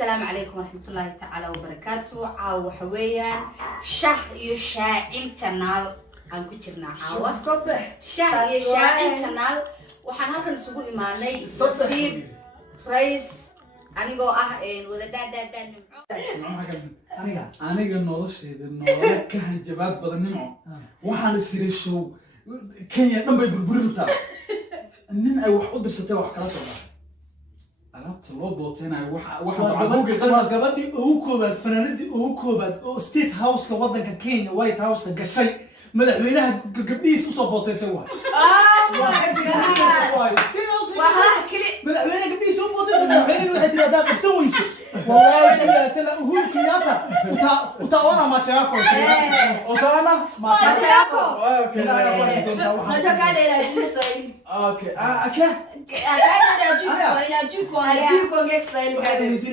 السلام عليكم ورحمة الله تعالى وبركاته. عاو حويا شح يشاعل channel عن كتيرنا عاو شح يشاعل channel وحنا هذا نسوي إيماني نصيب رئيس أنا جو وذا دا aniga noloshayda nolol ka hanjabaad badan nimco waxaan isiri show Kenya dhan bay burburintaa nin ay wax u dirsatay wax kala soo alaabta loo booteenayo waxa gabadhii ugu koobaad fanaanadii ugu koobaad oo state house-ka waddanka Kenya White House-ka gashay madaxweynaha gabdhihiis u soo booteysay waa madaxweynaha gabdhihiis u booteysay madaxweynaha waxay tiraahdaa qabsan weyso والله تلا هو كياتا وتاوانا ما تشاكو وتاوانا ما تشاكو ما تشاكو لا جوسوي اوكي اكيد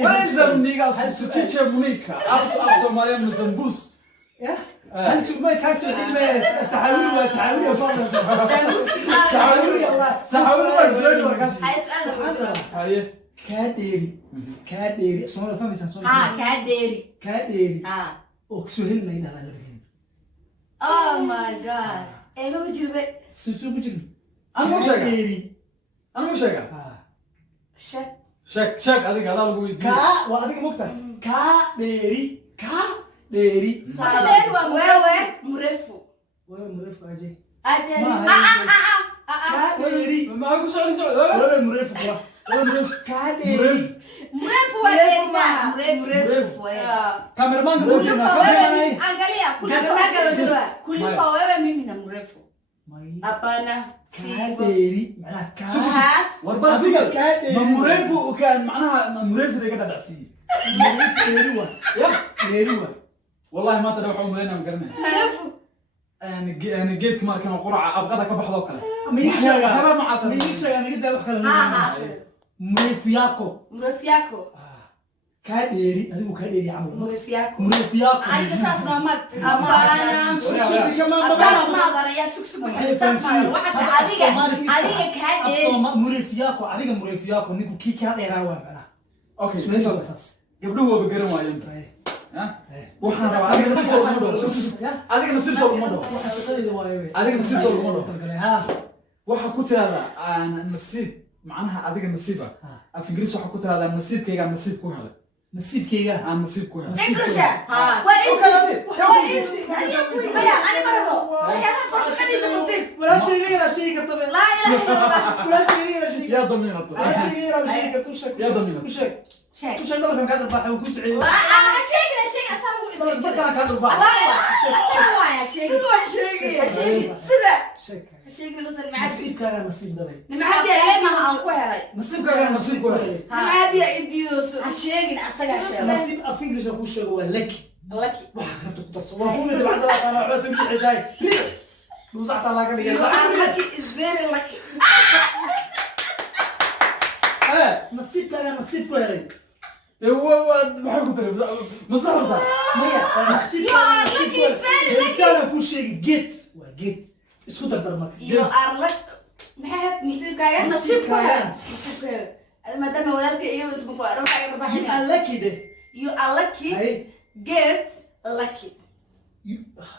وين نيجاس ستيتش مونيكا أبص مريم مزنبوس يا هل شو ما كاسو حجمه سحاولي سحاولي الله سحاولي زين وركاس هاي كاديري صار فهمي صار كاديري أكسوهل ما ينهض على بدين oh my god إيه ما بجيبه سوسو بجيب أنا مش كاديري أنا مش شك هذيك هذا اللي بقول كا وهذيك مقطع كاديري صار wewe mrefu مريف أجي كاديري ما أقول شغل ولا مريف كاديري mrefu wewe mrefu كاميرمان angalia kuliko wewe mimi na mrefu hapana كاديري معناها والبرازيل مريف وكان معناها مريف ذي كذا دعسي نيروا والله ما تدري وحوم لنا مقرنين أنا جيت كمان كانوا قرعة أبغى كبح ذوكنا ميشا مع عسل ميشا أنا قد أبغى مريفياكو كاديري هذا مو كاديري عمرو مريفياكو أنا قصص رمت أبانا أساس ما ضر يا سكسك واحد أديك كاديري مريفياكو أديك مريفياكو نيكو كي كاديري راوي أنا أوكي شو اسمه أساس يبدو هو بقرن وايد ها وحنا أديك نصيب صوت المدو أديك نصيب صوت المدو أديك نصيب صوت المدو ها waxa ku tirada aan nasiib macnaha adiga nasiiba af ingiriis waxa ku tirada nasiibkayga nasiib ku helay نسيبكيga aan nasiib ku helay English ها أنا مرة يا ناس ولا شيء كتب لا إله إلا الله ولا شيء يا ضميرة شيء كتوشك يا ضميرة وشك شيء وشك ده كان قاعد بحاول كنت عيل شيء أسامو ده كان قاعد بحاول شيء نوصل معك نسيب كان نسيب ده نمعدي ما أنكو هاي nasiibkayga nasiib ku helay نمعدي إديوس شيء أسرع نسيب أفينجلش أقول شيء هو لك لك واحد كنت تصور وأقول بعد ذلك أنا عايز أمشي عزاي وزعت على كذا you are lucky is very lucky نسيب كان نسيب كهري هو maxay ku tiri masarta ميا نسيب you are lucky is very lucky كان كل شيء جيت وجيت اسكت درمك you are lucky محيط نسيب كهري ما دام ولادك إيه وأنت بقول ربع ربع قال لك ده you are lucky get lucky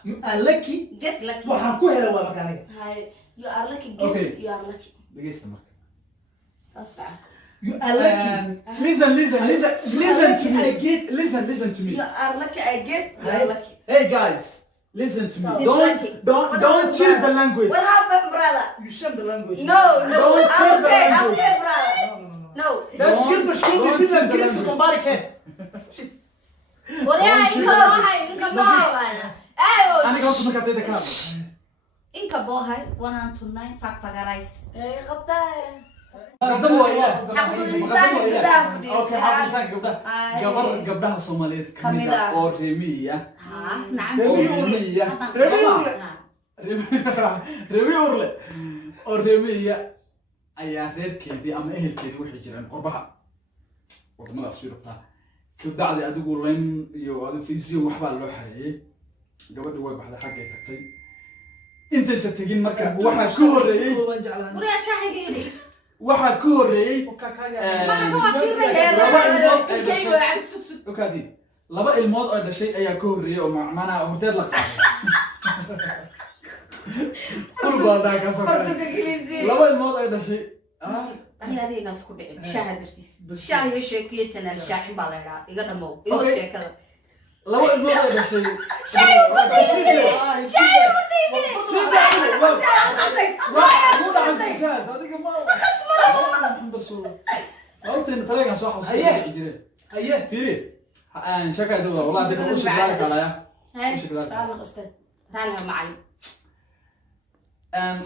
you are lucky get lucky waxaan ku helay waa makaaniga هاي you are lucky get Okay. you are lucky dhageysta marka صح you are lucky listen to me listen to me you are lucky I get you are lucky hey guys listen to me It's lucky. don't cheat the language what happened brother you share the language no Don't I'm change the okay language. brother no that's good Don't مشكور change بالله the كريس language. مبارك ولا إنك بوهاي أيوة aniga horta markaad eeda ka hadlo إنك بوهاي 129 فاك فاجرايس إيه قبضة قدام والله حق الإنسان يدافع اوكي حق الإنسان gabdhaha Soomaaliyeed kamid ah oo reemiya نعم reemiya reemiya oo reemiya ayaa reerkeedii ama ehelkeedii waxay jireen qurbaha wadamadaas Yurubta kabdacdi adigu leen iyo adigu fiisiyo waxba loo xareeyay gabadhu way baxday xaq ay tagtay intaysa tagin marka waxa ku horeeyay وريا شاحي waxaa ka horreeyey okaadi laba ilmood oo dhashay ayaa ka horreeyey oo macnaha horteed la qaaday laba ilmood oo dhashay adiga inaad isku dhicin shaaha dartiis shaah iyo sheekiyo janaal shaacin baa la idhaa iga dhamow iyo sheekada laba ilmood oo dhashay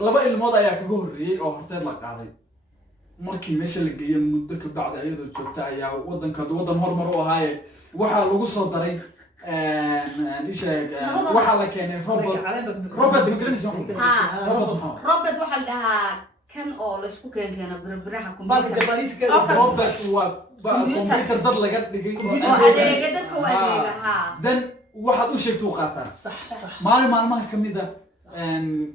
laba ilmood ayaa kaga horreeyey oo horteed la qaaday markii meesha la geeyay muddo ka bacda iyadoo joogta ayaa waddan horumar u ahaaye waxaa lagu soo daray waxaa la keenay robert robert waxaa la dhahaa kan oo laisku keeno birbiraha robert waa computer dad laga dhigay adeega dadka u adeega dan waxaad u sheegtuu qaataa maalmaha ka mid a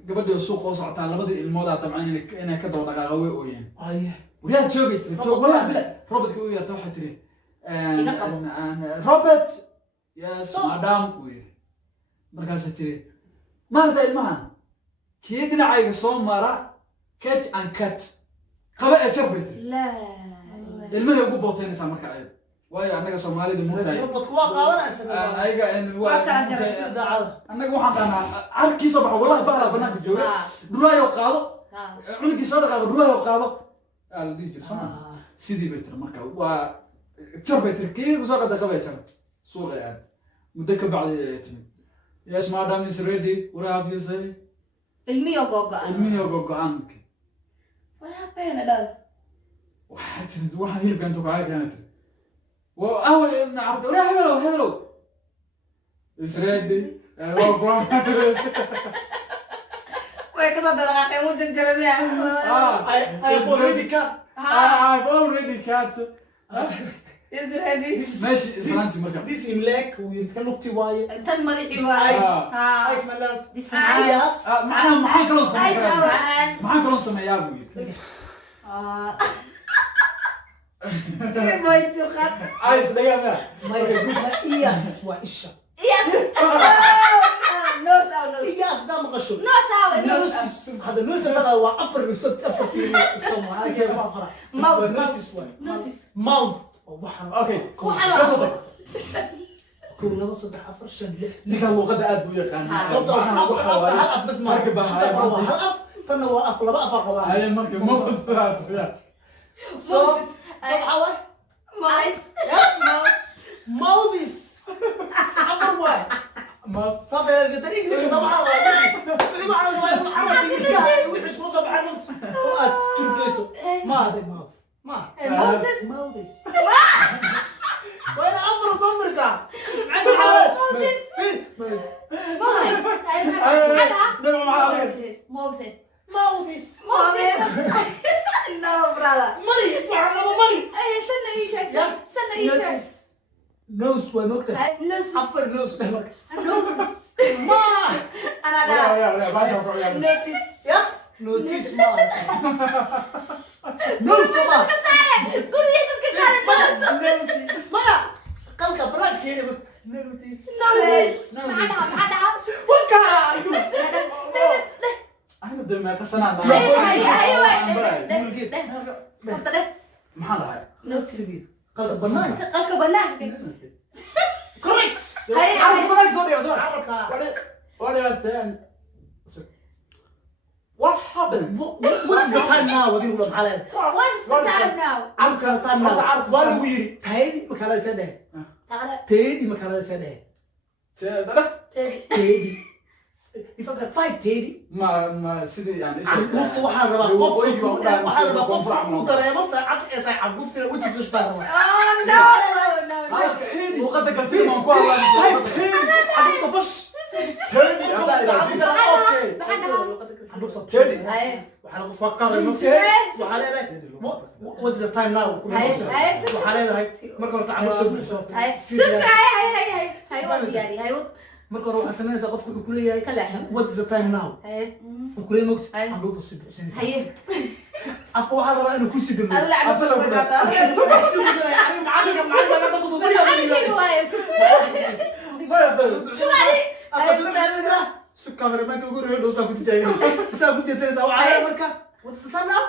gabadhii suuqa u socotaa labadii ilmoodaa dabcan inay ka daba dhaqaaqa way ooyeen waryaa joogay tiri joog wallahi bila robertka u yeerta waxay tiri robert yes madam uu yiri markaasay tiri maarta ilmahan kii dhinacayga soo mara catch and cut qaba ee jab bay tiri ilmahay ugu booteynaysaa marka ayada waayo annaga soomaalida murtahay ayaga annaga waxaan dhahnaa carkii soo baxa wallahi baalaa banaanka jooga dhuraayo qaado cunugii soo dhaqaaqo dhuraayo qaado aa la dhihi jira soma sidii bay tiri marka waa jar bay tiri kii kusoo qada qabay jar suuqay aad muddo ka bacdi ay timid yes madam is ready what have you say ilmiyo gogo-aan waxay tiri waxaan hilibka intuu kaaga keena tiri وأول ابن عبد ولا هبلو إسرائيل وكذا درجة ممكن تجربها I've already cut إسرائيل ماشي فرنسي مركب This إملاك ويتكلم تواي تن مدحي آيس ملان آيس معاك كلهم سمع يا أبوي آيس دقيقة ما يقول إياس وإيشا نوس إياس ده مقشور نوس هذا نوس هذا هو أفر بسبت أفر في السماء هذا كيف أفر موت أوكي كل ما صدق أفر شن اللي كان وقت أدب ويقان صدق أفر بس ما ركب هذا فأنا وأفر بقى أفر هاي المركب مو بالثلاث صدق عوي ماوديس أفر واي ما فاضل الجدرين ليش طبعا اللي ما عرف ما عرف يجي ويحس مصاب عنه تركيسو ما هذا ما ماوديس وين أفر صمر ساعة عندي حوالي ماوديس No, brother. مالي مالي استنى ايشك نوس ونكتة نوس أفر نوس ما انا لا نوتيس يا نوتيس ما نوس ما ما قلقة براك كده نوتيس معنا وكا أنا بدي ما كسرنا ايوه محل هاي نوتيس دي قلقة بنان كوريكت What happened? What's the time now? What do you want to What's the time now? I'm going to time now. What do we? Teddy, makala sede. Teddy, makala sede. Teddy. It's not like 5 Teddy. ما سيدي يعني إيش عبدوفت واحد ربع واحد ربع قف مدري بس عقد عبدوفت وجهك مش فاهم. No. تيدي وقد قلت ما نقول الله تيدي عبدوفت بش تيدي عبدوفت تيدي وحنا نفكر إنه وحنا لا what's the time now وحنا لا مركب تعمل صوت هاي ودياري هاي مركب روح أسمعنا سقف كل كلية كلهم what's the time now هاي وكلية مكت عبدوفت سد هاي afka waxaa rabaa inuu ku sigado Allah afka cabsi la ku sigado yani macallinka hadda ku tuuray su cameramanka ugu reeyo saa ku tijaabay saa ku jeesanaysa waxa marka wada stand up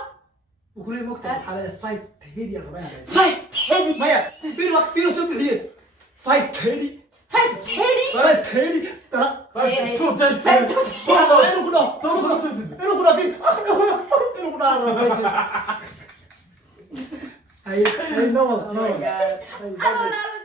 ugu reeyo waqti waxa la 5 tahidi ya rabaa 5 teddy maya fiir waqti fiir soo bixiye 5 tahidi 5 teddy 5 tahidi tara 5 to 10 inuu ku dhaw inuu ku dhaw inuu ku dhaw ay no Oh my God.